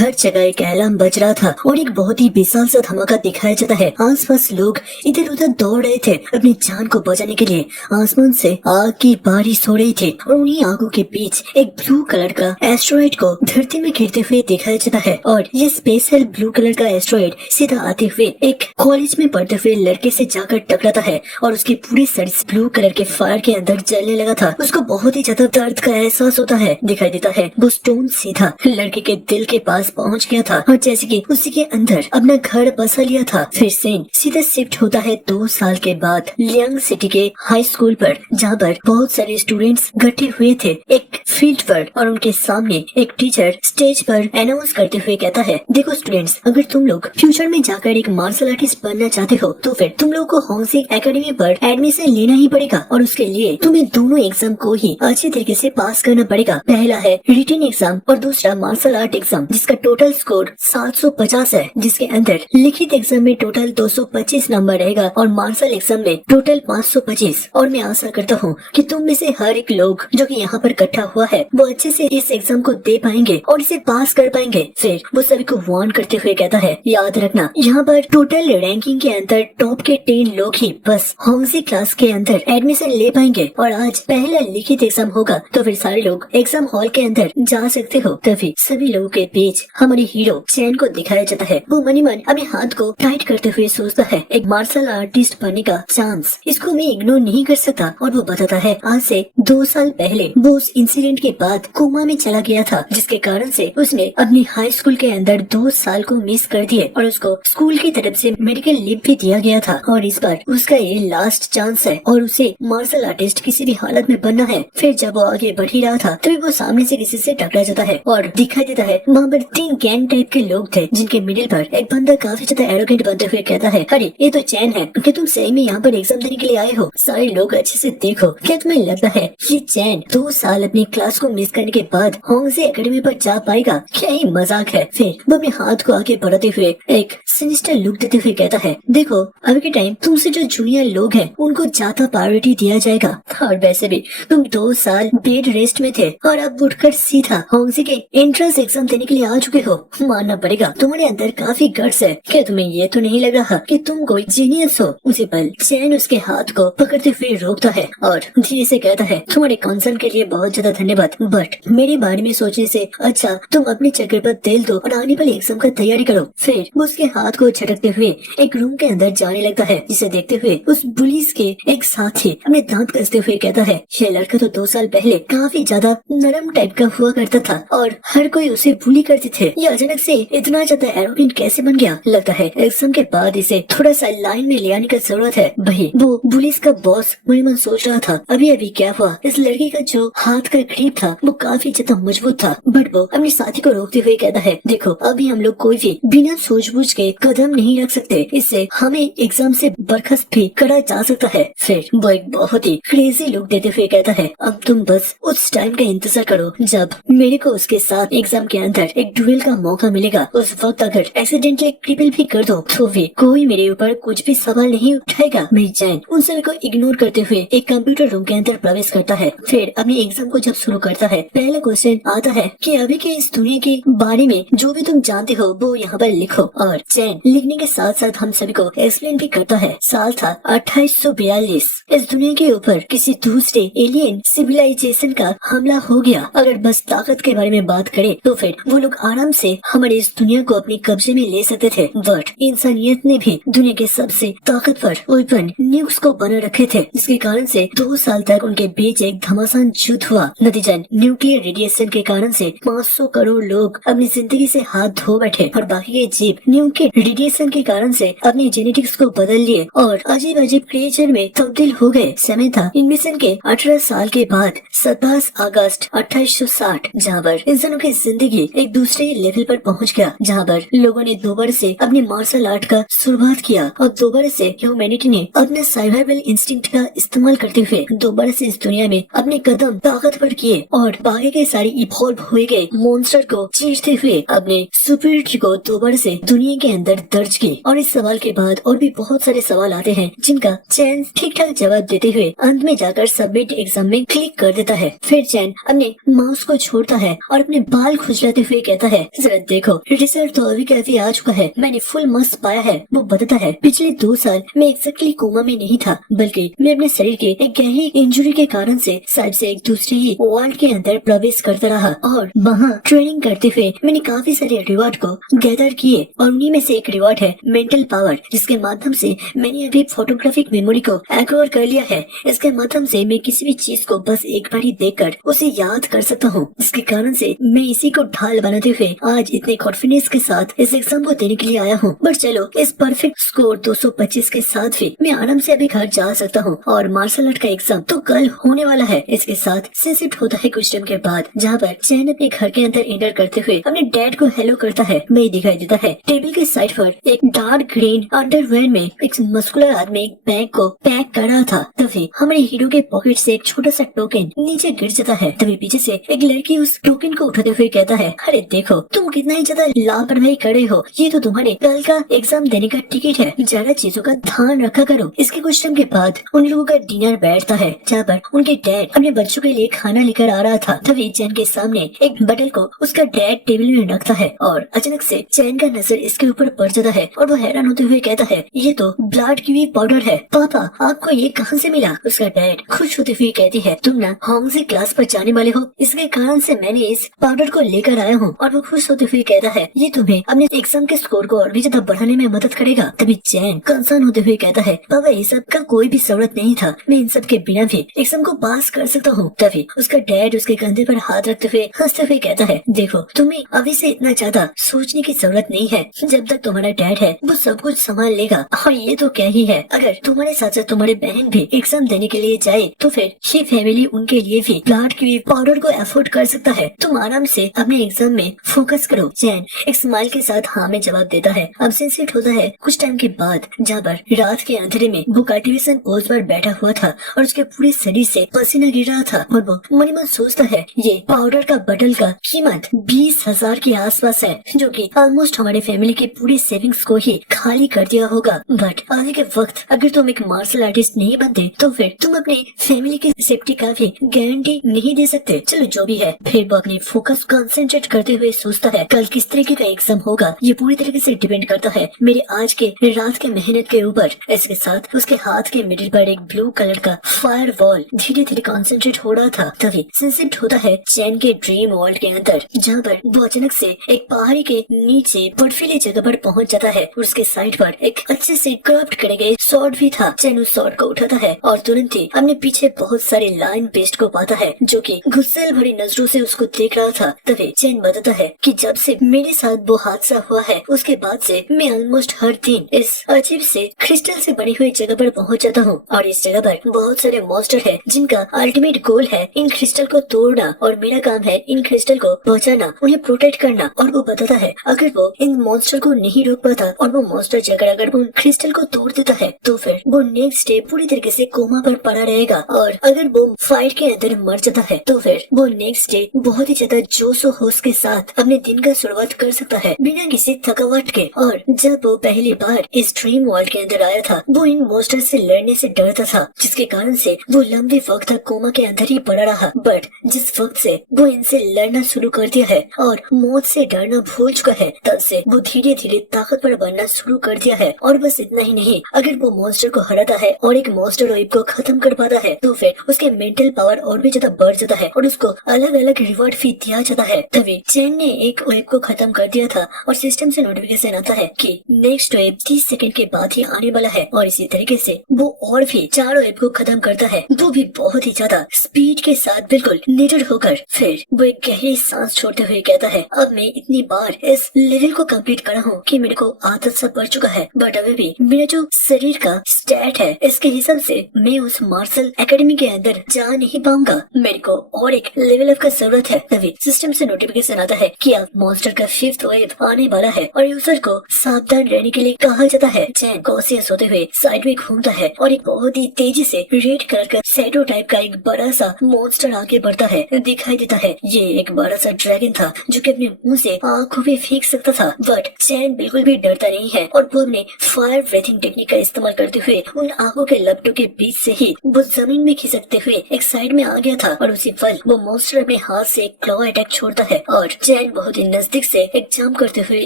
हर जगह एक अलार्म बज रहा था और एक बहुत ही विशाल सा धमाका दिखाया जाता है। आसपास लोग इधर उधर दौड़ रहे थे अपनी जान को बचाने के लिए। आसमान से आग की बारिश हो रही थी और उन्हीं आगों के बीच एक ब्लू कलर का एस्ट्रॉइड को धरती में गिरते हुए दिखाया जाता है। और ये स्पेशल ब्लू कलर का एस्ट्रॉइड सीधा आते हुए एक कॉलेज में पढ़ते हुए लड़के से जाकर टकराता है और उसकी पूरी शरीर ब्लू कलर के फायर के अंदर जलने लगा था। उसको बहुत ही ज्यादा दर्द का एहसास होता है। दिखाई देता है वो स्टोन सीधा लड़के के दिल के पास पहुंच गया था और जैसे कि उसी के अंदर अपना घर बसा लिया था। फिर सीन सीधा शिफ्ट होता है 2 साल के बाद लियांग सिटी के हाई स्कूल पर, जहाँ पर बहुत सारे स्टूडेंट्स इकट्ठे हुए थे एक फील्ड पर और उनके सामने एक टीचर स्टेज पर अनाउंस करते हुए कहता है, देखो स्टूडेंट्स, अगर तुम लोग फ्यूचर में जाकर एक मार्शल आर्टिस्ट बनना चाहते हो तो फिर तुम लोग को होंगसी एकेडमी पर एडमिशन लेना ही पड़ेगा और उसके लिए तुम्हें दोनों एग्जाम को ही अच्छे तरीके से पास करना पड़ेगा। पहला है रिटन एग्जाम और दूसरा मार्शल आर्ट एग्जाम, जिसका टोटल स्कोर 750 है, जिसके अंदर लिखित एग्जाम में टोटल 225 नंबर रहेगा और मार्शल एग्जाम में टोटल 525। और मैं आशा करता हूँ कि तुम में से हर एक लोग जो कि यहाँ पर इकट्ठा हुआ है वो अच्छे से इस एग्जाम को दे पाएंगे और इसे पास कर पाएंगे। फिर वो सभी को वार्न करते हुए कहता है, याद रखना यहाँ पर टोटल रैंकिंग के अंदर टॉप के 10 लोग ही बस होंगसी क्लास के अंदर एडमिशन ले पाएंगे और आज पहला लिखित एग्जाम होगा तो फिर सारे लोग एग्जाम हॉल के अंदर जा सकते हो। तभी सभी लोगों के बीच हमारे हीरो चैन को दिखाया जाता है। वो मनी मन अपने हाथ को टाइट करते हुए सोचता है, एक मार्शल आर्टिस्ट बनने का चांस, इसको मैं इग्नोर नहीं कर सकता। और वो बताता है आज से 2 साल पहले वो उस इंसिडेंट के बाद कोमा में चला गया था, जिसके कारण से उसने अपनी हाई स्कूल के अंदर 2 साल को मिस कर दिए और उसको स्कूल की तरफ से मेडिकल लीव भी दिया गया था और इस बार उसका ये लास्ट चांस है और उसे मार्शल आर्टिस्ट किसी भी हालत में बनना है। फिर जब वो आगे बढ़ ही रहा था तभी वो सामने से किसी से टकरा जाता है और दिखाई देता है वहाँ पर 3 गैंग टाइप के लोग थे, जिनके मिडिल पर एक बंदा काफी ज्यादा एरोगेंट बनते हुए कहता है, अरे ये तो चैन है, क्या तुम सही में यहाँ पर एग्जाम देने के लिए आए हो? सारे लोग अच्छे से देखो, क्या तुम्हें लगता है ये चैन 2 साल अपनी क्लास को मिस करने के बाद होंगसी एकेडमी पर जा पाएगा? क्या ही मजाक है। फिर वो अपने हाथ को आगे बढ़ाते हुए एक सिनिस्टर लुक देते हुए कहता है, देखो अभी के टाइम तुमसे जो जूनियर लोग हैं उनको ज्यादा प्रायोरिटी दिया जाएगा और वैसे भी तुम 2 साल बेड रेस्ट में थे और अब उठकर सीधा होंगसी के एंट्रेंस एग्जाम देने के लिए आ चुके हो। मानना पड़ेगा तुम्हारे अंदर काफी गट्स है। क्या तुम्हें ये तो नहीं लग रहा कि तुम कोई जीनियस हो? उसी पल चैन उसके हाथ को पकड़ते हुए रोकता है और धीरे से कहता है, तुम्हारे कंसर्न के लिए बहुत ज्यादा धन्यवाद, बट मेरे बारे में सोचने से अच्छा तुम अपने चक्कर पर तेल दो और आने वाले एग्जाम का तैयारी करो। फिर वो उसके हाथ को झटकते हुए एक रूम के अंदर जाने लगता है, जिसे देखते हुए उस पुलिस के एक साथी अपने दांत कसते हुए कहता है, ये लड़का तो 2 साल पहले काफी ज्यादा नरम टाइप का हुआ करता था और हर कोई उसे बुली करते थे, ये अचानक से इतना ज्यादा एरोगेंट कैसे बन गया? लगता है एग्जाम के बाद इसे थोड़ा सा लाइन में ले आने की जरूरत है। भाई वो पुलिस का बॉस मन मन सोच रहा था, अभी अभी क्या हुआ, इस लड़के का जो हाथ का ग्रिप था वो काफी ज्यादा मजबूत था। बट वो अपने साथी को रोकते हुए कहता है, देखो अभी हम लोग कोई भी बिना सूझबूझ के कदम नहीं रख सकते, इससे हमें एग्जाम से बर्खास्त भी करा जा सकता है। फिर वो एक बहुत ही क्रेजी लुक देते हुए कहता है, अब तुम बस उस टाइम का इंतजार करो जब मेरे को उसके साथ एग्जाम के अंदर एक ड्यूएल का मौका मिलेगा। उस वक्त अगर एक्सीडेंटली क्रिपल भी कर दो तो भी कोई मेरे ऊपर कुछ भी सवाल नहीं उठाएगा। मेरी चैन उन सभी को इग्नोर करते हुए एक कंप्यूटर रूम के अंदर प्रवेश करता है। फिर अपने एग्जाम को जब शुरू करता है, पहला क्वेश्चन आता है कि अभी के इस दुनिया के बारे में जो भी तुम जानते हो वो यहाँ पर लिखो। और चैन लिखने के साथ साथ हम सभी को एक्सप्लेन भी करता है। साल था 2842। इस दुनिया के ऊपर किसी दूसरे एलियन सिविलाइजेशन का हमला हो गया। अगर बस ताकत के बारे में बात करें तो फिर वो लोग आराम से हमारे इस दुनिया को अपने कब्जे में ले सकते थे, बट इंसानियत ने भी दुनिया के सबसे ताकतवर वेपन न्यूक्लियस को बना रखे थे, जिसके कारण से 2 साल तक उनके बीच एक घमासान युद्ध हुआ। नतीजन न्यूक्लियर रेडिएशन के कारण से 500 करोड़ लोग अपनी जिंदगी से हाथ धो बैठे और बाकी के जीव न्यूक्लियर रेडिएशन के कारण से अपने जेनेटिक्स को बदल लिए और अजीब अजीब क्रिएचर में तब्दील हो गए। समय था इन मिशन के 18 साल के बाद 27 अगस्त 2860, जहाँ पर इंसानों की जिंदगी एक दूसरे लेवल पर पहुँच गया, जहाँ पर लोगों ने दोबारा से अपने मार्शल आर्ट का शुरुआत किया और दोबारा से ह्यूमैनिटी ने अपने सर्वाइवल इंस्टिंक्ट का इस्तेमाल करते हुए दोबारा से इस दुनिया में अपने कदम ताकतवर किए और बाकी के सारे इवॉल्व हुए गए मॉन्स्टर को चीरते हुए अपने सुपीरियरिटी को दोबारा से दुनिया के अंदर दर्ज की। और इस सवाल के बाद और भी बहुत सारे सवाल आते हैं जिनका चैन ठीक ठाक जवाब देते हुए अंत में जाकर सबमिट एग्जाम में क्लिक कर देता है। फिर चैन अपने माउस को छोड़ता है और अपने बाल खुजलाते हुए कहता है, जरा देखो रिजल्ट तो अभी काफी आ चुका है, मैंने फुल मार्क्स पाया है। वो बताता है पिछले 2 साल मैं एक्जैक्टली कोमा में नहीं था, बल्कि मैं अपने शरीर के एक गहरी इंजरी के कारण से शायद से एक दूसरे ही वर्ल्ड के अंदर प्रवेश करता रहा और वहाँ ट्रेनिंग करते हुए मैंने काफी सारे रिवॉर्ड को गैदर किए और उन्हीं में से एक रिवॉर्ड है मेंटल पावर, जिसके माध्यम से मैंने अभी फोटोग्राफिक मेमोरी को एक्वायर कर लिया है। इसके माध्यम से मैं किसी भी चीज को बस एक बार ही देखकर उसे याद कर सकता हूँ, जिसके कारण से मैं इसी को ढाल बनाते हुए आज इतने कॉन्फिडेंस के साथ इस एग्जाम को देने के लिए आया हूँ। बट चलो, इस परफेक्ट स्कोर 225 के साथ भी मैं आराम से अभी घर जा सकता हूँ और मार्शल आर्ट का एग्जाम तो कल होने वाला है। इसके साथ शिफ्ट होता है कुछ टाइम के बाद, जहाँ पर चैन अपने घर के अंदर एंटर करते हुए अपने डैड को हेलो करता है। मैं दिखाई देता है टेबल के साइड पर एक डार्क ग्रीन अंडरवेयर में एक मस्कुलर आदमी एक बैग को पैक कर रहा था। तभी हमारे हीरो के पॉकेट से एक छोटा सा टोकन नीचे गिर जाता है। तभी पीछे से एक लड़की उस टोकन को उठाते हुए कहता है, अरे देखो तुम कितना ही ज्यादा लापरवाही करे हो, ये तो तुम्हारे कल का एग्जाम देने का टिकट है, ज्यादा चीजों का ध्यान रखा करो। इसके कुछ टाइम के बाद उन लोगों का डिनर बैठता है, जहाँ पर उनके डैड अपने बच्चों के लिए खाना लेकर आ रहा था। तभी चैन के सामने एक बटल को उसका डैड टेबल में रखता है और अचानक से चैन का नजर इसके ऊपर पड़ जाता है और वो हैरान होते हुए कहता है, ये तो ब्लड कीवी पाउडर है, पापा आपको ये कहाँ से मिला? उसका डैड खुश होते हुए कहती है, तुम ना होंगजी क्लास पर जाने वाले हो, इसके कारण से मैंने इस पाउडर को लेकर आया हूँ। और वो खुश होते हुए कहता है, ये तुम्हें अपने एग्जाम के स्कोर को और भी ज्यादा बढ़ाने में मदद करेगा। तभी चैन कंसर्न होते हुए कहता है, पापा ये सब का कोई भी जरूरत नहीं था, मैं इन सब के बिना भी एग्जाम को पास कर सकता हूँ। तभी उसका डैड उसके कंधे पर हाथ रखते हुए हंसते हुए कहता है, देखो तुम्हें अभी से इतना ज्यादा सोचने की जरूरत नहीं है, जब तक तुम्हारा डैड है वो सब कुछ संभाल लेगा। और ये तो क्या ही है, अगर तुम्हारे साथ साथ तुम्हारे बहन भी एग्जाम देने के लिए जाए तो फिर ये फैमिली उनके लिए भी ब्लड की पाउडर को अफोर्ड कर सकता है। तुम आराम से अपने एग्जाम में फोकस करो। चैन एक स्माइल के साथ हाँ में जवाब देता है। अब सेट होता है कुछ टाइम के बाद, जहाँ पर रात के अंधेरे में वो कल्टीवेशन पोस्ट पर बैठा हुआ था और उसके पूरे शरीर से पसीना गिर रहा था और वो मन मन सोचता है, ये पाउडर का बटल का कीमत 20,000 के आसपास है, जो कि ऑलमोस्ट हमारे फैमिली की पूरी सेविंग्स को ही खाली कर दिया होगा। बट आगे के वक्त अगर तुम एक मार्शल आर्टिस्ट नहीं बनते तो फिर तुम अपने फैमिली की सेफ्टी का भी गारंटी नहीं दे सकते। चलो जो भी है, फिर वो अपनी फोकस कंसंट्रेट करते हुए सोचता है, कल किस तरीके का एग्जाम होगा ये पूरी तरीके से डिपेंड करता है मेरे आज के रात के मेहनत के ऊपर। इसके साथ उसके हाथ के मिडिल पर एक ब्लू कलर का फायर वॉल धीरे धीरे कंसंट्रेट हो रहा था। तभी शिफ्ट होता है चैन के ड्रीम वर्ल्ड के अंदर, जहाँ पर वो अचानक से एक पहाड़ी के नीचे बर्फीली जगह पर पहुंच जाता है और उसके साइड पर एक अच्छे से क्राफ्ट करे गए स्वॉर्ड भी था। चैन उस स्वॉर्ड को उठाता है और तुरंत ही अपने पीछे बहुत सारे लाइन पेस्ट को पाता है, जो कि गुस्सेल भरी नजरों से उसको देख रहा था। तभी चैन बताता है कि जब से मेरे साथ वो हादसा हुआ है उसके बाद से मैं ऑलमोस्ट हर दिन इस अजीब से क्रिस्टल से बनी हुई जगह पर पहुंच जाता हूँ और इस जगह पर बहुत सारे मॉन्स्टर है जिनका अल्टीमेट गोल है इन क्रिस्टल को तोड़ना और मेरा काम है इन क्रिस्टल को बचाना, उन्हें प्रोटेक्ट करना। और वो बताता है अगर वो इन मॉन्स्टर को नहीं रोक पाता और वो मॉन्स्टर जगह अगर वो क्रिस्टल को तोड़ देता है तो फिर वो नेक्स्ट डे पूरी तरीके से कोमा पर पड़ा रहेगा और अगर वो फाइट के अंदर मर जाता है तो फिर वो नेक्स्ट डे बहुत ही ज्यादा जोश और होश के साथ अपने दिन का शुरुआत कर सकता है बिना किसी थकावट के। और जब वो पहली बार इस ड्रीम वर्ल्ड के अंदर आया था वो इन मॉन्स्टर से लड़ने से डरता था, जिसके कारण से वो लंबे वक्त तक कोमा के अंदर ही पड़ा रहा। बट जिस वक्त से वो इनसे लड़ना शुरू कर दिया है और मौत से डरना भूल चुका है, तब से वो धीरे धीरे ताकतवर बनना शुरू कर दिया है। और बस इतना ही नहीं, अगर वो मॉन्स्टर को हराता है और एक मॉन्स्टर वेव को खत्म कर पाता है तो फिर उसके मेंटल पावर और भी ज्यादा बढ़ जाता है और उसको अलग अलग रिवॉर्ड भी दिया जाता है। तभी चैन ने एक वेव को खत्म कर दिया था और सिस्टम से नोटिफिकेशन आता है कि नेक्स्ट वेव 30 सेकंड के बाद ही आने वाला है। और इसी तरीके से वो और भी 4 वेव को खत्म करता है, वो भी बहुत ही ज्यादा स्पीड के साथ बिल्कुल निडर होकर। फिर वो एक गहरी सांस छोड़ते हुए कहता है, अब मैं इतनी बार इस लेवल को कंप्लीट करा हूँ कि मेरे को आदत सा पड़ चुका है, बट अभी भी मेरा जो शरीर का स्टैट है इसके हिसाब से मैं उस मार्शल एकेडमी के अंदर जा नहीं पाऊंगा, मेरे को और एक लेवल अप का जरूरत है। तभी सिस्टम से नोटिफिकेशन आता है कि अब मॉन्स्टर का 5th वेव आने वाला है और यूजर को सावधान रहने के लिए कहा जाता है। चैन कॉन्शियस होते हुए साइड में घूमता है और एक बहुत ही तेजी से रेड कलर का शैडो टाइप का एक बड़ा सा मॉन्स्टर आगे बढ़ता है, दिखाई देता है। ये एक बड़ा सा ड्रैगन था जो कि अपने मुंह से आंखों भी फेंक सकता था, बट चैन बिल्कुल भी डरता नहीं है और वो अपने फायर ब्रीथिंग टेक्निक का इस्तेमाल करते हुए उन आंखों के लपटों के बीच से ही वो जमीन में खिसकते हुए एक साइड में आ गया था और उसी पल वो मॉन्स्टर में हाथ से एक क्लॉ अटैक छोड़ता है और चैन चैन बहुत ही नजदीक से एक जंप करते हुए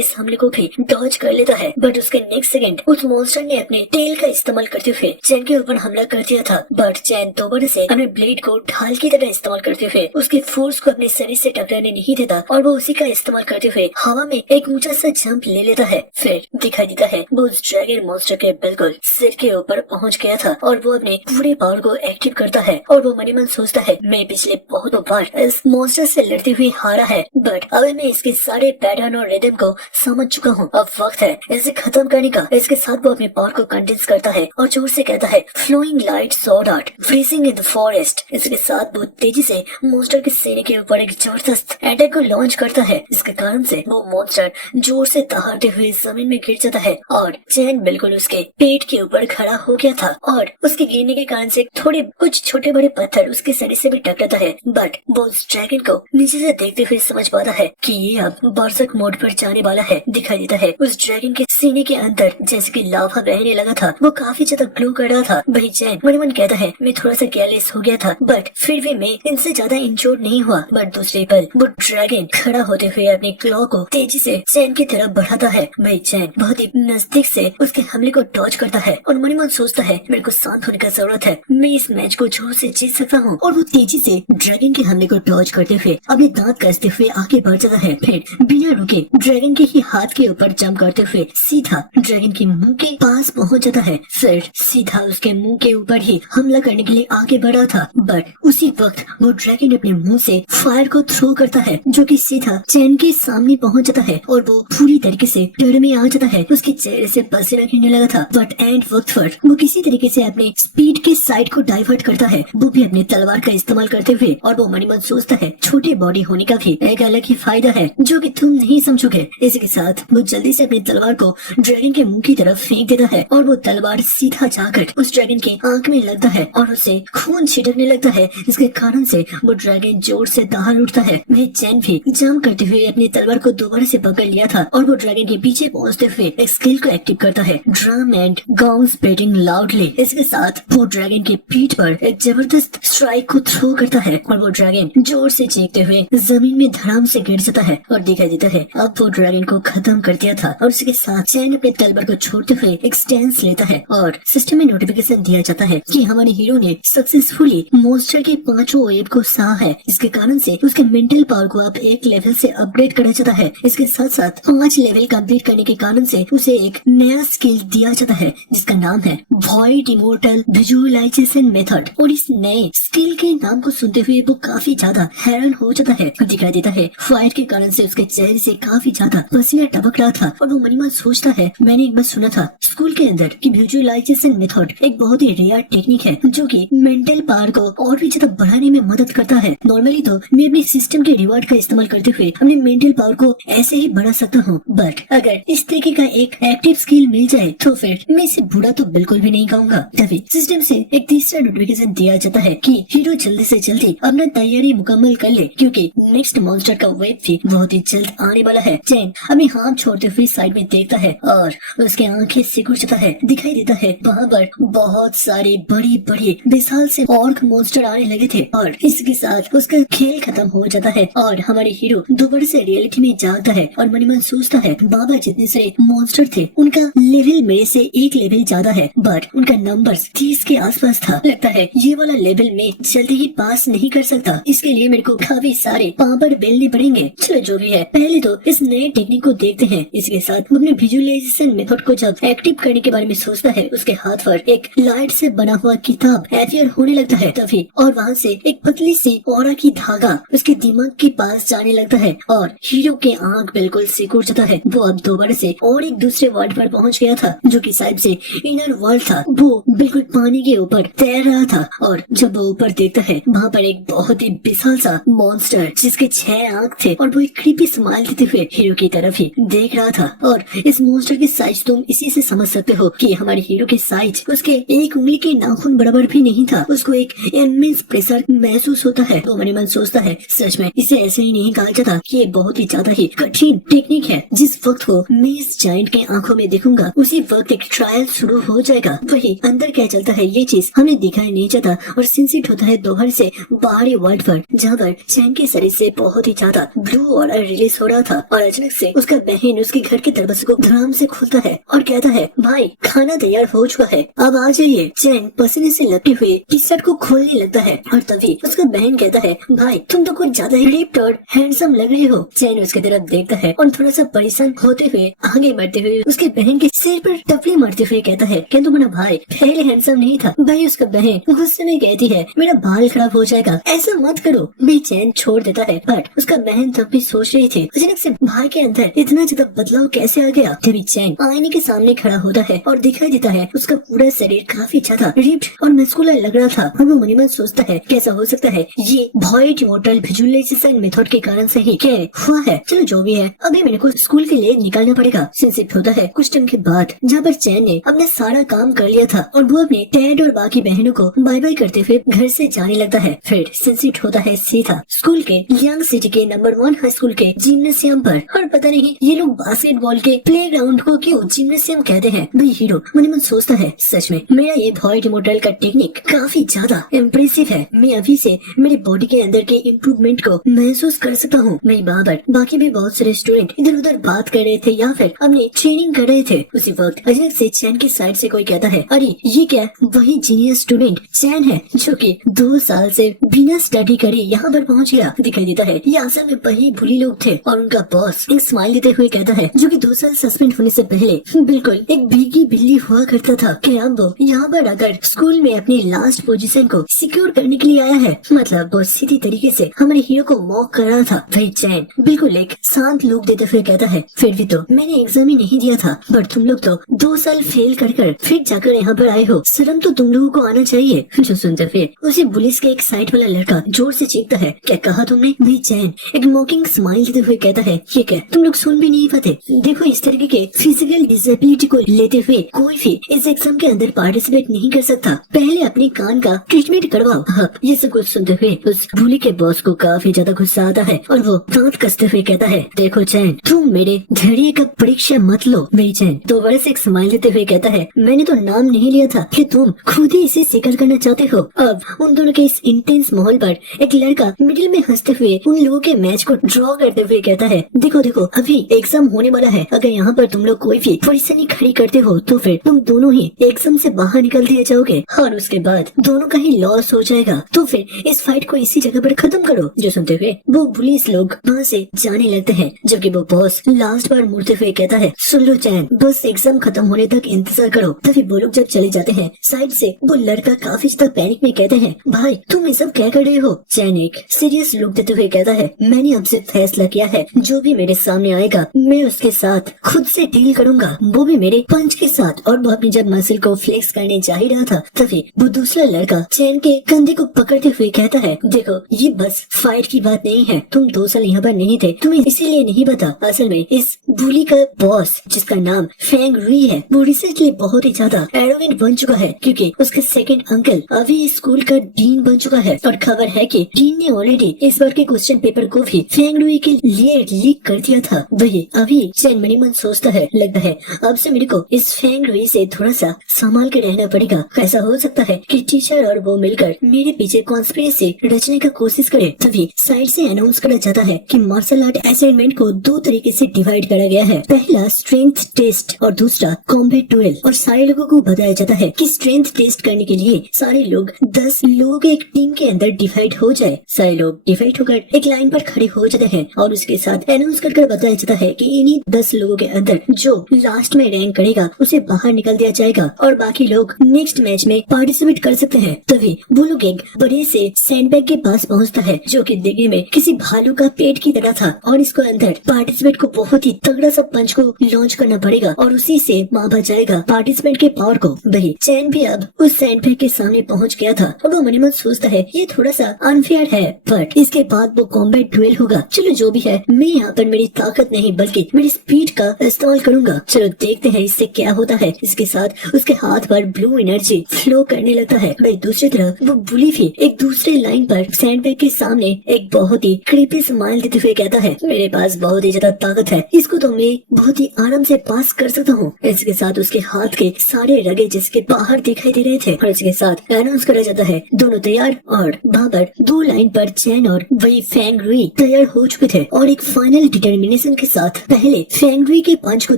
इस हमले को भी डॉज कर लेता है, बट उसके नेक्स्ट सेकंड उस मॉन्स्टर ने अपने टेल का इस्तेमाल करते हुए चैन के ऊपर हमला कर दिया था। बट चैन दोबारा से अपने ब्लेड को ढाल की तरह इस्तेमाल करते हुए उसके फोर्स को अपने शरीर से टकराने नहीं देता और वो उसी का इस्तेमाल करते हुए हवा में एक ऊंचा सा जंप ले लेता है। फिर दिखाई देता है वो उस ड्रैगन मॉन्स्टर के बिल्कुल सिर के ऊपर पहुंच गया था और वो अपने पूरे पावर को एक्टिव करता है और वो मन ही मन सोचता है मैं पिछले बहुत बार इस मॉन्स्टर से लड़ते हुए हारा है, बट अब मैं इसके सारे पैटर्न और रिदम को समझ चुका हूँ। अब वक्त है इसे खत्म करने का। इसके साथ वो अपने पावर को कंडेंस करता है और जोर से कहता है flowing light sword art freezing in the forest. इसके साथ वो तेजी से मॉन्स्टर के सीने के ऊपर एक जबरदस्त अटैक को लॉन्च करता है, जिसके कारण से वो मॉन्स्टर जोर से दहाड़ते हुए जमीन में गिर जाता है और चैन बिल्कुल उसके पेट के ऊपर खड़ा हो गया था और उसके गिरने के कारण से थोड़े कुछ छोटे बड़े पत्थर उसके शरीर से भी टकराता है। बट वो उस ड्रैगन को नीचे से देखते हुए समझ पाता है कि ये अब बरसक मोड पर जाने वाला है। दिखाई देता है उस ड्रैगन के सीने के अंदर जैसे कि लावा बहने लगा था, वो काफी ज्यादा ग्लो कर रहा था। वही चैन मन मन कहता है मैं थोड़ा सा केयरलेस हो गया था, बट फिर भी मैं इनसे ज्यादा इंजोर्ड नहीं हुआ। बट दूसरे पल वो ड्रैगन खड़ा होते हुए अपने क्लॉ को तेजी से चैन की तरफ बढ़ाता है। वही चैन बहुत ही नजदीक से उसके हमले को डॉज करता है और मन मन सोचता है मेरे को शांत होने का जरूरत है, मैं इस मैच को जोर से जीत सकता हूँ। और वो तेजी से ड्रैगन के हमले को डॉज करते हुए अपने दांत कसते हुए आगे बढ़ जाता है। फिर बिना रुके ड्रैगन के ही हाथ के ऊपर जंप करते हुए सीधा ड्रैगन के मुंह के पास पहुंच जाता है। फिर सीधा उसके मुंह के ऊपर ही हमला करने के लिए आगे बढ़ा था, बट उसी वक्त वो ड्रैगन अपने मुंह से फायर को थ्रो करता है जो कि सीधा चैन के सामने पहुंच जाता है और वो पूरी तरीके से डर में आ जाता है। उसके चेहरे से पसीना गिरने लगा था, बट एंड वक्त पर वो किसी तरीके से अपने स्पीड के साइड को डाइवर्ट करता है, वो भी अपने तलवार का इस्तेमाल करते हुए। और वो मन ही मन सोचता है छोटी बॉडी होने का भी एक अलग ही फायदा है जो कि तुम नहीं समझोगे। इसी के साथ वो जल्दी से अपनी तलवार को ड्रैगन के मुंह की तरफ फेंक देता है और वो तलवार सीधा जाकर उस ड्रैगन की आंख में लगता है और उसे खून छिड़कने लगता है, जिसके कारण से वो ड्रैगन जोर से दहाड़ उठता है। वह चैन भी जंप करते हुए अपनी तलवार को दोबारा से पकड़ लिया था और वो ड्रैगन के पीछे पहुंचते हुए एक स्किल को एक्टिव करता है, ड्रम एंड गॉन्ग्स बीटिंग लाउडली। इसके साथ वो ड्रैगन के पीठ पर एक जबरदस्त स्ट्राइक को थ्रो करता है और वो ड्रैगन जोर से चीखते हुए जमीन में धड़ाम से गिर जाता है। और दिखाई देता है अब वो ड्रैगन को खत्म कर दिया था और उसके साथ चैन अपने तलवार को छोड़ते हुए एक स्टैंस लेता है और सिस्टम में नोटिफिकेशन दिया जाता है कि हमारे हीरो ने सक्सेसफुली मॉन्स्टर के 5 वेब को सहा है। इसके कारण से उसके मेंटल पावर को अब एक लेवल से अपग्रेड करा जाता है। इसके साथ साथ 5 लेवल कंप्लीट करने के कारण से उसे एक नया स्किल दिया जाता है जिसका नाम है वॉइड इमोर्टल विजुअलाइजेशन मेथड। और इस नए स्किल के नाम को सुनते हुए वो काफी ज्यादा हैरान हो जाता है। दिखाई देता है फायर के कारण से उसके चेहरे से काफी ज्यादा पसीना टपक रहा था और वो मन ही मन सोचता है मैंने एक बार सुना था स्कूल के अंदर कि विजुअलाइजेशन मेथड एक बहुत ही रेयर टेक्निक है जो कि मेंटल पावर को और भी ज्यादा बढ़ाने में मदद करता है। नॉर्मली तो मैं अपने सिस्टम के रिवार्ड का इस्तेमाल करते हुए अपने मेंटल पावर को ऐसे ही बढ़ा सकता हूँ, बट अगर इस तरीके का एक एक्टिव स्किल मिल जाए तो फिर मैं इसे बुरा तो बिल्कुल भी नहीं कहूँगा। तभी सिस्टम से एक तीसरा नोटिफिकेशन दिया जाता है कि हीरो जल्दी से जल्दी अपना तैयारी मुकम्मल कर ले क्योंकि नेक्स्ट मॉन्स्टर का वेब भी बहुत ही जल्द आने वाला है। चैन अपने हाथ छोड़ते हुए साइड में देखता है और उसके आंखें सिकुड़ जाता है। दिखाई देता है वहाँ पर बहुत सारे बड़ी बड़ी विशाल से ऑर्क मॉन्स्टर आने लगे थे और इसके साथ उसका खेल खत्म हो जाता है और हमारे हीरो दोबारा से रियलिटी में जागता है और मन ही मन सोचता है बाबा जितने सारे मॉन्स्टर थे उनका लेवल मेरे से एक लेवल ज्यादा है, बट उनका नंबर 30 के आसपास था। लगता है ये वाला लेवल में जल्दी ही पास नहीं कर सकता, इसके लिए मेरे को काफी सारे पापड़ बेलने पड़ेंगे। चलो जो भी है पहले तो इस नए टेक्निक को देखते हैं। इसके साथ अपने विजुअलाइजेशन मेथड को जब एक्टिव करने के बारे में सोचता है उसके हाथ पर एक लाइट से बना हुआ किताब अपीयर होने लगता है तभी और वहाँ से एक पतली सी ऑरा की धागा उसके दिमाग के पास जाने लगता है और हीरो के आंख बिल्कुल सिकुड़ जाता है। वो अब दोबारा से और एक दूसरे वर्ल्ड पर पहुंच गया था जो कि शायद से इनर वर्ल्ड था। वो बिल्कुल पानी के ऊपर तैर रहा था और जब वो ऊपर देखता है वहाँ पर एक बहुत ही विशाल सा मॉन्स्टर जिसके 6 आंख थे और वो एक क्रीपी स्माइल देते हुए हीरो की तरफ ही देख रहा था। और इस मॉन्स्टर की साइज तुम इसी से समझ सकते हो कि हमारे हीरो की साइज उसके एक उंगली के नाखून बराबर भी नहीं था। उसको एक इमेंस प्रेशर महसूस होता है। तो मन ही मन सोचता है सच में इसे ऐसे ही नहीं कहा जाता कि ये बहुत ही ज्यादा ही कठिन टेक्निक है। जिस वक्त को मैं इस जायंट के आंखों में देखूंगा उसी वक्त एक ट्रायल शुरू हो जाएगा। वही अंदर क्या चलता है ये चीज हमें दिखाई नहीं जाता और सिंसिट होता है दोबारा से बाहरी वर्ल्ड पर जहाँ पर चैन के शरीर से बहुत ही ज्यादा ब्लू ऑर्डर रिलीज हो रहा था और अचानक से उसका बहन उसके घर के दरवाजे को धड़ाम से खोलता है और कहता है, भाई खाना तैयार हो चुका है, अब आ जाइए। चैन पसीने से लपटे हुए टी शर्ट को खोलने लगता है और तभी उसका बहन कहता है, भाई तुम तो कुछ ज्यादा ही रिप्ड और हैंडसम लग रहे हो। चैन उसकी तरफ देखता है और थोड़ा सा परेशान होते हुए आगे बढ़ते हुए उसके बहन के सिर पर टपली मारते हुए कहता है कि तुम्हारा भाई पहले हैंडसम नहीं था। भाई उसका बहन गुस्से में कहती है, मेरा बाल खराब हो जाएगा, ऐसा मत करो। भी चैन छोड़ देता है बट उसका बहन तब भी सोच रही थी अचानक से भाई के अंदर इतना ज्यादा बदलाव कैसे आ गया। तभी चैन आईने के सामने खड़ा होता है और दिखाई देता है उसका पूरा शरीर काफी ज्यादा रिप्ड और मस्कुलर लग रहा था और वो मन ही मन सोचता है कैसा हो सकता है ये वॉइड इमोर्टल विजुअलाइजेशन मेथड के कारण से ही क्या हुआ है। चलो जो भी है, अभी मेरे को स्कूल के लिए निकालना पड़ेगा। सिंसिप होता है कुछ टाइम के बाद जहाँ पर चैन ने अपना सारा काम कर लिया था और वो अपने डैड और बाकी बहनों को बाय बाय करते हुए घर से जाने लगता है। फिर सिंसिप होता है सीधा स्कूल के यंग सिटी के नंबर 1 हाई स्कूल के जिम्नासियम पर। और पता नहीं ये लोग बास्केटबॉल के प्लेग्राउंड को क्यों जिम्नासियम कहते हैं। भाई हीरो मन ही मन सोचता है सच में मेरा ये वॉइड इमोर्टल का टेक्निक काफी ज्यादा इम्प्रेसिव है। मैं अभी से मेरी बॉडी के अंदर के इम्प्रूवमेंट को महसूस कर सकता हूँ। मैं बाबर बाकी भी बहुत सारे स्टूडेंट इधर उधर बात कर रहे थे या फिर अपनी ट्रेनिंग कर रहे थे। उसी वक्त अचानक से चैन की साइड से कोई कहता है, अरे ये क्या वही जीनियस स्टूडेंट चैन है जो कि 2 साल से बिना स्टडी करे यहाँ पर पहुँच गया। दिखाई देता है ये असल में वही बुली लोग थे और उनका बॉस एक स्माइल देते हुए कहता है, जो कि 2 साल सस्पेंड होने से पहले बिल्कुल एक भीगी बिल्ली हुआ करता था कि अब वो यहाँ पर आकर स्कूल में अपनी लास्ट पोजीशन को सिक्योर करने के लिए आया है। मतलब वो सीधी तरीके से हमारे हीरो को मॉक कर रहा था। भाई चैन बिल्कुल एक शांत लुक देते हुए कहता है, फिर भी तो मैंने एग्जाम ही नहीं दिया था बट तुम लोग तो 2 साल फेल कर फिर जाकर यहाँ पर आए हो, शर्म तो तुम लोगों को आना चाहिए। जो सुनते फिर उसे पुलिस के एक साइड वाला लड़का जोर से चीखता है, क्या कहा तुमने। भाई चैन एक मॉकिंग स्माइल देते हुए कहता है, ये क्या तुम लोग सुन भी नहीं पाते। देखो इस तरीके के फिजिकल डिसेबिलिटी को लेते हुए कोई भी इस एग्जाम के अंदर पार्टिसिपेट नहीं कर सकता, पहले अपने कान का ट्रीटमेंट करवाओ। ये सब कुछ सुनते हुए उस बुली के बॉस को काफी ज्यादा गुस्सा आता है और वो दांत कसते हुए कहता है, देखो चैन तुम मेरे धैर्य का परीक्षा मत लो। भाई चैन तो बड़े से एक स्माइल देते हुए कहता है, मैंने तो नाम नहीं लिया था कि तुम खुद ही इसे स्वीकार करना चाहते हो। अब उन दोनों के इस इंटेंस माहौल पर एक लड़का मिडिल में हंसते हुए उन लोगों के मैच को ड्रॉ करते हुए कहता है, देखो देखो अभी एग्जाम होने वाला है, अगर यहाँ पर तुम लोग कोई भी परेशानी खड़ी करते हो तो फिर तुम दोनों ही एग्जाम से बाहर निकल दिए जाओगे और उसके बाद दोनों का ही लॉस हो जाएगा, तो फिर इस फाइट को इसी जगह पर खत्म करो। जो सुनते हुए वो पुलिस लोग वहाँ से जाने लगते हैं, जबकि वो बॉस लास्ट बार मुड़ते हुए कहता है, सुन लो चैन बस एग्जाम खत्म होने तक इंतजार करो। तभी वो लोग जब चले जाते हैं साइड से वो लड़का काफी ज्यादा पैनिक में कहते हैं, भाई तुम ये सब क्या कर रहे हो। चैन एक सीरियस लुक देते हुए कहता है, मैंने अब से फैसला किया है जो भी मेरे सामने आएगा मैं उसके साथ खुद से डील करूंगा, वो भी मेरे पंच के साथ। और वो अपनी जब मसल को फ्लेक्स करने जा ही रहा था तभी वो दूसरा लड़का चैन के कंधे को पकड़ते हुए कहता है, देखो ये बस फाइट की बात नहीं है, तुम 2 साल यहाँ पर नहीं थे, तुम्हें इसीलिए नहीं पता। असल में इस बुली का बॉस जिसका नाम फेंग रुई है वो रिसेंटली बहुत ही ज्यादा एरोगेंट बन चुका है क्योंकि उसके सेकंड अंकल अभी इस स्कूल का डीन बन चुका है और खबर है कि डीन ने ऑलरेडी इस बार के क्वेश्चन पेपर को भी फेंग रुई के लिए लीक कर दिया था। वही अभी चैन मनी मन सोचता है, लगता है अब से मेरे को इस फेंग रुई से थोड़ा सा संभाल के रहना पड़ेगा। ऐसा हो सकता है कि टीचर और वो मिलकर मेरे पीछे कॉन्स्पिरेसी रचने का कोशिश करे। तभी साइड से अनाउंस करा जाता है कि मार्शल आर्ट असाइनमेंट को 2 तरीके से डिवाइड करा गया है, पहला स्ट्रेंथ टेस्ट और दूसरा कॉम्बैट डुएल। और सारे लोगों को बताया जाता है कि स्ट्रेंथ टेस्ट करने के लिए सारे लोग 10 लोग एक टीम के अंदर डिवाइड हो जाए। सारे लोग डिवाइड होकर एक लाइन पर खड़े हो जाते हैं और उसके साथ अनाउंस कर बताया जाता है कि इन्हीं 10 लोगों के अंदर जो लास्ट में रैंक करेगा उसे बाहर निकल दिया जाएगा और बाकी लोग नेक्स्ट मैच में पार्टिसिपेट कर सकते हैं। तभी वो लोग एक बड़े से सैंडबैग के पास पहुंचता है जो कि देखने में किसी भालू का पेट की तरह था और इसको अंदर पार्टिसिपेंट को बहुत ही तगड़ा सा पंच को लॉन्च करना पड़ेगा और उसी से मापा जाएगा पार्टिसिपेंट के पावर को। वही चैन भी अब उस सैंडबैग के सामने पहुंच गया था और वो मन सोचता है ये थोड़ा सा अनफेयर है बट इसके बाद वो कॉम्बैट डुएल होगा। चलो जो भी है, मैं यहाँ पर मेरी ताकत नहीं बल्कि मेरी स्पीड का इस्तेमाल करूंगा। चलो देखते हैं इससे क्या होता है। इसके साथ उसके हाथ पर ब्लू एनर्जी फ्लो करने लगता है। वही दूसरी तरफ वो बुली भी एक दूसरे लाइन पर सैंडबैग के सामने एक बहुत ही क्रीपी स्माइल देते हुए कहता है, मेरे पास बहुत ही ज्यादा ताकत है, इसको तो मैं बहुत ही आराम से पास कर सकता हूँ। इसके साथ उसके हाथ के सारे रगे जिसके बाहर दिखाई दे रहे थे और इसके साथ अनाउंस करा जाता है, दोनों तैयार। और बाबर 2 लाइन पर चैन और वही फेंग रुई तैयार हो चुके थे और एक फाइनल डिटर्मिनेशन के साथ पहले फेंगरुई के पंच को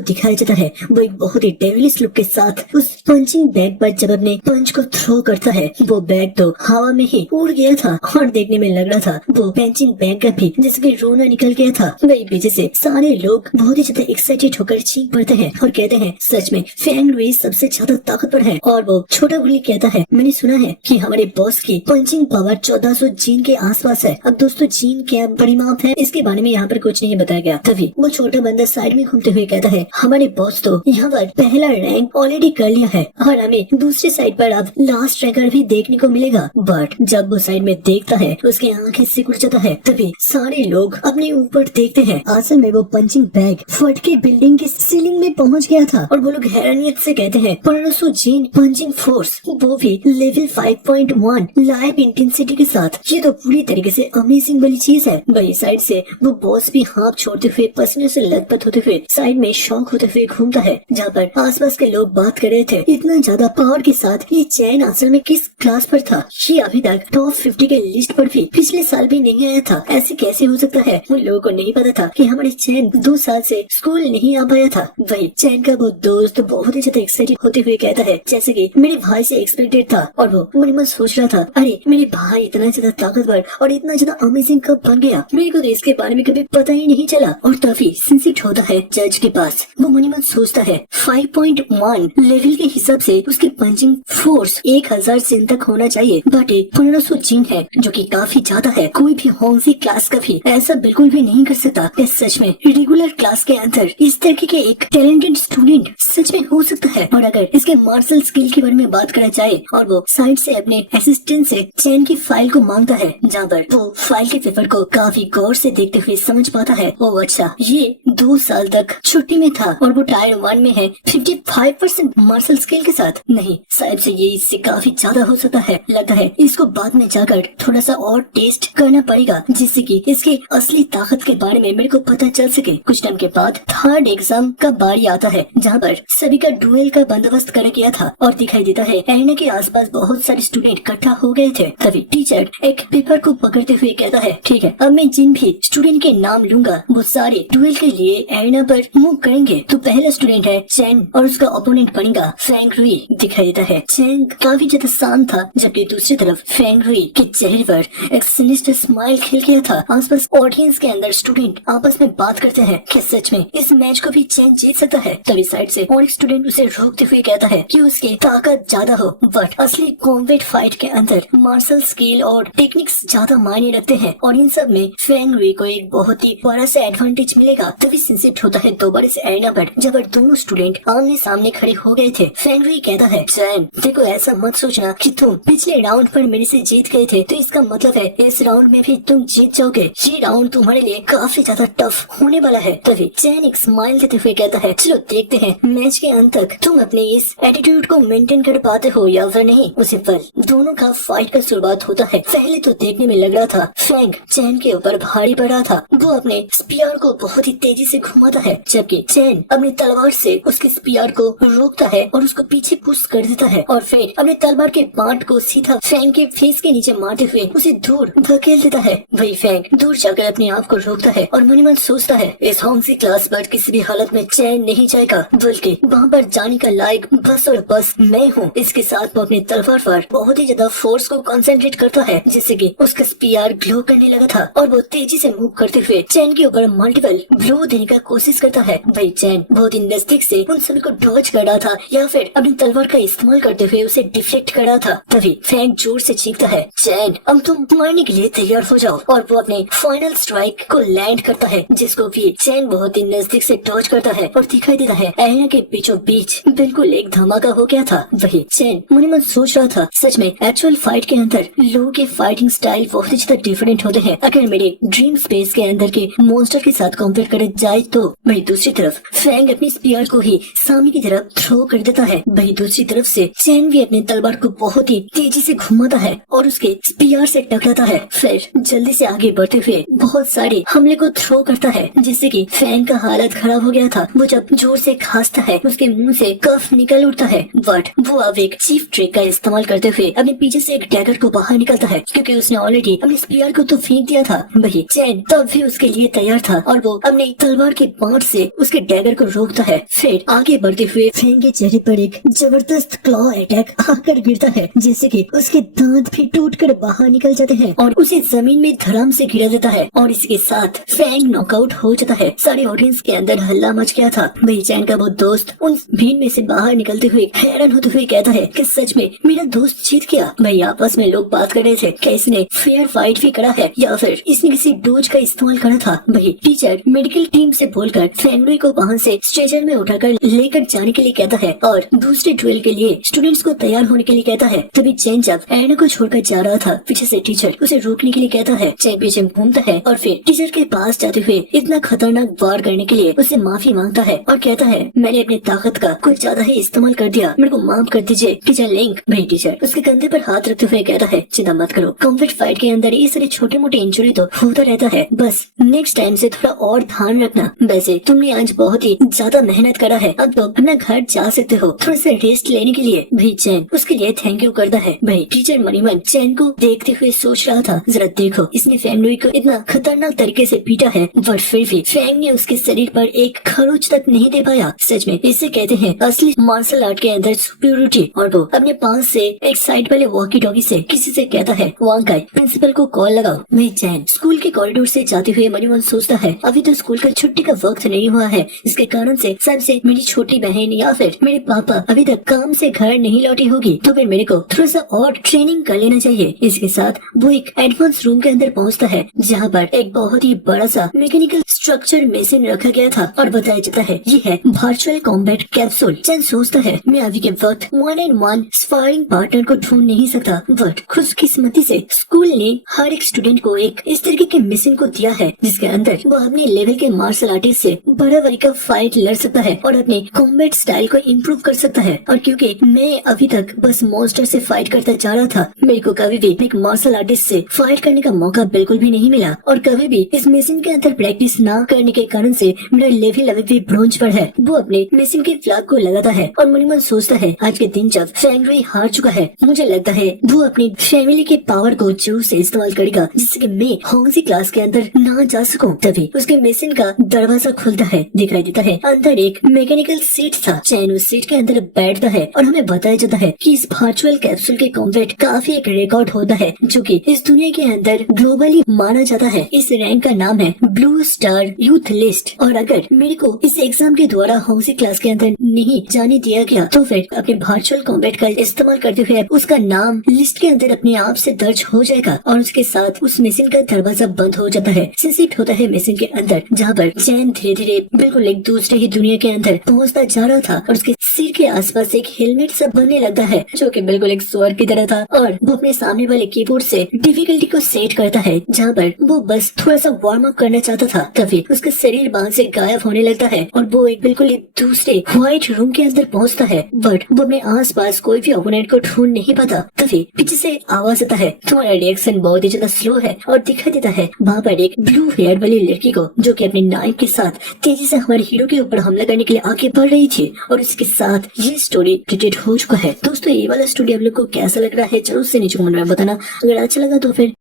दिखाया जाता है। वो एक बहुत ही डेविलिश लुक के साथ उस पंचिंग बैग पर जब अपने पंच को थ्रो करता है, वो बैग तो हवा में ही उड़ गया था और देखने में लग रहा था वो पंचिंग बैग का भी जैसे कि रोना निकल गया था। वही वजह से सारे लोग बहुत ही ज्यादा एक्साइटेड होकर चीख पड़ते हैं और कहते हैं सच में फेंगरुई सबसे ज्यादा ताकतवर है। और वो छोटा बुल्ली कहता है मैंने सुना है कि हमारे बॉस की पंचिंग पावर 1400 जीन के आसपास है। अब दोस्तों जीन क्या परिमाप है इसके बारे में यहाँ पर कुछ नहीं बताया गया। तभी वो छोटा बंदा साइड में घूमते हुए कहता है हमारे बॉस तो यहाँ पर पहला रैंक ऑलरेडी कर लिया है और हमें दूसरी साइड पर अब लास्ट रैंकर भी देखने को मिलेगा। बट जब वो साइड में देखता है तो उसकी आंखें सिकुड़ जाता है। तभी सारे लोग अपने ऊपर देखते हैं, असल में वो पंचिंग बैग फट के बिल्डिंग के सीलिंग में पहुंच गया था और वो लोग हैरानियत से कहते हैं 1500 जीन पंचिंग फोर्स, वो भी लेवल 5.1 लाइव इंटेंसिटी के साथ। ये तो पूरी तरीके से अमेजिंग वाली चीज है। वही साइड से वो बॉस भी हाथ छोड़ते हुए पसीने से लथपथ होते हुए साइड में शॉक होते हुए घूमता है, जहाँ पर आसपास के लोग बात कर रहे थे इतना ज्यादा पावर के साथ ये चैन असल में किस क्लास पर था। ये अभी तक टॉप 50 के लिस्ट पर भी पिछले साल भी नहीं आया था। ऐसे कैसे हो सकता है? उन लोगों को नहीं पता था कि हमारे चैन 2 साल से स्कूल नहीं आ पाया था। वही चैन का वो दोस्त बहुत ही ज्यादा एक्साइटेड होते हुए कहता है जैसे कि मेरे भाई से एक्सपेक्टेड था। और वो मन में सोच रहा था अरे मेरे भाई इतना ज्यादा ताकतवर और इतना ज्यादा अमेजिंग कब बन गया, मेरे को तो इसके बारे में कभी पता ही नहीं चला। और तभी सिंसिट होता है जज के पास। वो मन में सोचता है 5.1 लेवल के हिसाब से उसकी पंचिंग फोर्स 1000 जीन तक होना चाहिए, बट 1500 जीन है जो कि काफी ज्यादा है। कोई भी होंसी क्लास का भी ऐसा बिल्कुल भी नहीं कर सकता। सच में रेगुलर क्लास के अंदर इस तरीके के एक टैलेंटेड स्टूडेंट सच में हो सकता है। और अगर इसके मार्शल स्किल के बारे में बात करा जाए और वो साइड से अपने असिस्टेंट से चैन की फाइल को मांगता है, जहाँ पर वो फाइल के पेपर को काफी गौर से देखते हुए समझ पाता है ओ अच्छा ये 2 साल तक छुट्टी में था और वो टायर 1 में है 55% मार्शल स्किल के साथ। नहीं, शायद से ये इससे काफी ज्यादा हो सकता है। लगता है इसको बाद में जाकर थोड़ा सा और टेस्ट करना पड़ेगा जिससे कि इसके असली ताकत के बारे में मेरे को पता चल सके। कुछ टाइम के बाद थर्ड एग्जाम का बारी आता है, जहाँ पर सभी का डुएल का बंदोबस्त कर गया था और दिखाई देता है एरिना के आसपास बहुत सारे स्टूडेंट इकट्ठा हो गए थे। तभी टीचर एक पेपर को पकड़ते हुए कहता है ठीक है, अब मैं जिन भी स्टूडेंट के नाम लूंगा वो सारे डुएल के लिए एरिना पर मूव करेंगे। तो पहला स्टूडेंट है चैन और उसका ओपोनेंट बनेगा फेंगरुई। दिखाई देता है चैन काफी ज्यादा शांत था, जबकि दूसरी तरफ फेंगरुई के चेहरे पर एक सिनिस्टर स्माइल खिल गया था। आसपास ऑडियंस के अंदर स्टूडेंट आपस में बात करते हैं कि सच में इस मैच को भी चैन जीत सकता है। तभी साइड से और एक स्टूडेंट उसे रोकते हुए कहता है कि उसकी ताकत ज्यादा हो, बट असली कॉम्बैट फाइट के अंदर मार्शल स्किल और टेक्निक्स ज्यादा मायने रखते हैं और इन सब में फेंगरुई को एक बहुत ही बड़ा सा एडवांटेज मिलेगा। तभी सिंसिट होता है दोबारा से एरिना पर, जब दोनों स्टूडेंट आमने सामने खड़े हो गए थे। फेंगरुई कहता है चैन देखो ऐसा मत सोचना कि तुम पिछले राउंड पर मेरे से जीत गए थे तो इसका मतलब है इस राउंड में भी तुम जीत जाओगे। ये राउंड तुम्हारे लिए काफी ज्यादा टफ होने वाला है। तभी चैन एक स्माइल देते हुए कहता है चलो देखते हैं मैच के अंत तक तुम अपने इस एटीट्यूड को मेंटेन कर पाते हो या फिर नहीं। उसी पल दोनों का फाइट का शुरुआत होता है। पहले तो देखने में लग रहा था फेंग चैन के ऊपर भारी पड़ा था। वो अपने स्पीयर को बहुत ही तेजी से घुमाता है, जबकि चैन अपनी तलवार से उसके स्पीयर को रोकता है और उसको पीछे पुश कर देता है और फिर अपने तलवार के पार्ट को सीधा फेंग के फेस के नीचे मारते हुए उसे दूर धकेल देता है। वही फेंग दूर जाकर अपने आप को रोकता है और मन ही मन सोचता है इस होंसी क्लास पर किसी भी हालत में चैन नहीं जाएगा, बल्कि वहाँ पर जाने का लायक बस और बस मैं हूँ। इसके साथ वो अपनी तलवार पर बहुत ही ज्यादा फोर्स को कंसंट्रेट करता है, जिससे कि उसका स्पीयर ग्लो करने लगा था और वो तेजी से मूव करते हुए चैन के ऊपर मल्टीपल ब्लो देने का कोशिश करता है। वही चैन बहुत ही नजदीक से उन सभी को डॉज कर रहा था या फिर अपनी तलवार का इस्तेमाल करते हुए उसे डिफ्लेक्ट कर रहा था। तभी फेंग जोर से चीखता है चैन अब तुम मारने के लिए तैयार हो जाओ, और वो अपने फाइनल स्ट्राइक को लैंड करता है, जिसको भी चैन बहुत ही नजदीक से डॉज करता है और दिखाई देता है एरिना के बीचों बीच बिल्कुल एक धमाका हो गया था। वही चैन मन ही मन सोच रहा था सच में एक्चुअल फाइट के अंदर लोगों के फाइटिंग स्टाइल बहुत ही ज्यादा डिफरेंट होते हैं। अगर मेरे ड्रीम स्पेस के अंदर के मॉन्स्टर के साथ कंपेयर करे जाए तो वही दूसरी तरफ फेंग अपनी स्पीयर को ही सामने की तरफ थ्रो कर देता है। वही दूसरी तरफ से चैन भी अपने तलवार को बहुत ही तेजी से घुमाता है और उसके स्पीयर से टकराता है। फिर जल्दी से आगे बढ़ते हुए बहुत सारे हमले को थ्रो करता है, जिससे कि फेंग का हालत खराब हो गया था। वो जब जोर से खांसता है उसके मुंह से कफ निकल उठता है, बट वो अब एक चीफ ट्रिक का इस्तेमाल करते हुए अपने पीछे से एक डैगर को बाहर निकलता है, क्योंकि उसने ऑलरेडी अपने स्पीयर को तो फेंक दिया था वही चैन तब भी उसके लिए तैयार था और वो अपने तलवार के पांच से उसके डैगर को रोकता है। फिर आगे बढ़ते हुए फेंग के चेहरे पर एक जबरदस्त क्लॉ अटैक आकर गिरता है, जिससे कि उसके दांत भी टूटकर बाहर निकल जाते हैं और उसे जमीन में धड़ाम से गिरा देता है और इसके साथ फेंग नॉकआउट हो जाता है। सारे ऑडियंस के अंदर हल्ला मच गया था। वही चैन का वो दोस्त उन भीड़ में से बाहर निकलते हुए हैरान होते हुए कहता है कि सच में मेरा दोस्त जीत गया। वही आपस में लोग बात कर रहे थे कि इसने फेयर फाइट भी करा है या फिर इसने किसी डोज का इस्तेमाल करा था। वही टीचर मेडिकल टीम से बोलकर फेंगुई को वहाँ से स्ट्रेचर में उठाकर लेकर जाने के लिए कहता है और दूसरे ड्रिल के लिए स्टूडेंट्स को तैयार होने के लिए कहता है। तभी चैन जब एना को छोड़कर जा रहा था, पीछे से टीचर उसे रोकने के लिए कहता है। चैन पीछे घूमता है और फिर टीचर के पास जाते हुए इतना खतरनाक वार करने के लिए उससे माफी मांगता है और कहता है मैंने अपनी ताकत का कुछ ज्यादा ही इस्तेमाल कर दिया, मेरे को माफ कर दीजिए टीचर लिंक। वही टीचर उसके कंधे पर हाथ रखते हुए कहता है चिंता मत करो, कॉम्बैट फाइट के अंदर ये सारे छोटे मोटे इंजरी तो होता रहता है, बस नेक्स्ट टाइम से थोड़ा और ध्यान रखना। वैसे तुमने आज बहुत ही ज्यादा मेहनत करा है, अब तो अपना घर जा सकते हो थोड़ा सा रेस्ट लेने के लिए। भाई चैन उसके लिए थैंक यू करता है। भाई टीचर मणिमन चैन को देखते हुए सोच रहा था जरा देखो इसने फेंगुई को इतना खतरनाक तरीके से पीटा है पर फिर भी फेंग ने उसके शरीर पर एक खरोच तक नहीं दे पाया। सच में इसे कहते हैं असली मार्शल आर्ट के अंदर सुपीरियरिटी। और वो अपने पास से एक साइड वाले वॉकी टॉकी से किसी से कहता है वांग प्रिंसिपल को कॉल लगाओ। वही चैन स्कूल के कॉरिडोर से जाते हुए मणिमन सोचता है अभी तो स्कूल का छुट्टी का वक्त नहीं हुआ है, इसके कारण से सबसे मेरी छोटी बहन या फिर मेरे पापा अभी तक काम से घर नहीं लौटी होगी, तो फिर मेरे को थोड़ा सा और ट्रेनिंग कर लेना चाहिए। इसके साथ वो एक एडवांस रूम के अंदर पहुंचता है जहाँ पर एक बहुत ही बड़ा सा मैकेनिकल स्ट्रक्चर मशीन रखा गया था और बताया जाता है ये है वर्चुअल कॉम्बैट कैप्सूल। चैन सोचता है मैं अभी के वक्त 1-on-1 स्पारिंग पार्टनर को ढूंढ नहीं सकता, बट खुशकिस्मती से स्कूल ने हर एक स्टूडेंट को एक इस तरीके के मिशन को दिया है जिसके अंदर वो अपने लेवल के मार्शल आर्टिस्ट से बराबरी का फाइट लड़ सकता है और अपने कॉम्बैट स्टाइल को इम्प्रूव कर सकता है। और क्योंकि मैं अभी तक बस मॉन्स्टर से फाइट करता जा रहा था, मेरे को कभी भी एक मार्शल आर्टिस्ट से फाइट करने का मौका बिल्कुल भी नहीं मिला और कभी भी इस मिशन के अंदर प्रैक्टिस ना करने के कारण से मेरा लेवल अभी भी ब्रोंज पर है। वो अपने मिशन के फ्लैग को लगाता है और मणिमन सोचता है आज के दिन जब फेंगुई हार चुका है, मुझे लगता है वो अपनी फैमिली के पावर को जरूर से इस्तेमाल करेगा जिससे कि मैं होंगजी क्लास के अंदर ना जा सकूं। तभी उसके मिशन का दरवाजा खुलता है, दिखाई देता है अंदर एक मैकेनिकल सीट था। चैन उस सीट के अंदर बैठता है और हमें बताया जाता है कि इस वर्चुअल कैप्सूल के कॉम्बैट काफी एक रिकॉर्ड होता है जो कि इस दुनिया के अंदर ग्लोबली माना जाता है। इस रैंक का नाम है ब्लू स्टार यूथ लिस्ट और अगर मेरे को इस एग्जाम के द्वारा होंगजी क्लास के अंदर नहीं जाने दिया गया तो फिर अपने वर्चुअल कॉम्बैट का इस्तेमाल करते हुए उसका नाम लिस्ट के अंदर अपने आप से दर्ज हो जाएगा और उसके साथ उस मशीन का दरवाजा बंद हो जाता है। शिफ्ट होता है मशीन के अंदर जहाँ पर चैन धीरे धीरे बिल्कुल एक दूसरे ही दुनिया के अंदर पहुंचता जा रहा था और उसके सिर के आसपास एक हेलमेट सा बनने लगता है जो कि बिल्कुल एक स्वर्ग की तरह था और वो अपने सामने वाले कीबोर्ड से डिफिकल्टी को सेट करता है जहाँ पर वो बस थोड़ा सा वार्म अप करना चाहता था। तभी उसका शरीर बांध से गायब होने लगता है और वो एक बिल्कुल एक दूसरे व्हाइट रूम के अंदर पहुंचता है बट वो अपने आस पास कोई भी ओपोनेंट को ढूंढ नहीं पाता। तभी पीछे से आवाज आता है तुम्हारा रिएक्शन बहुत ही ज्यादा स्लो है और दिखाई देता है वहाँ पर एक ब्लू हेयर वाली लड़की को जो कि अपने नाइफ के साथ तेजी से हमारे हीरो के ऊपर हमला करने के लिए आगे बढ़ रही थी और इसके साथ ये स्टोरी क्रिएट हो चुका है। दोस्तों ये वाला स्टोरी आप लोग को कैसा लग रहा है जरूर से नीचे कमेंट में बताना। अगर अच्छा लगा तो फिर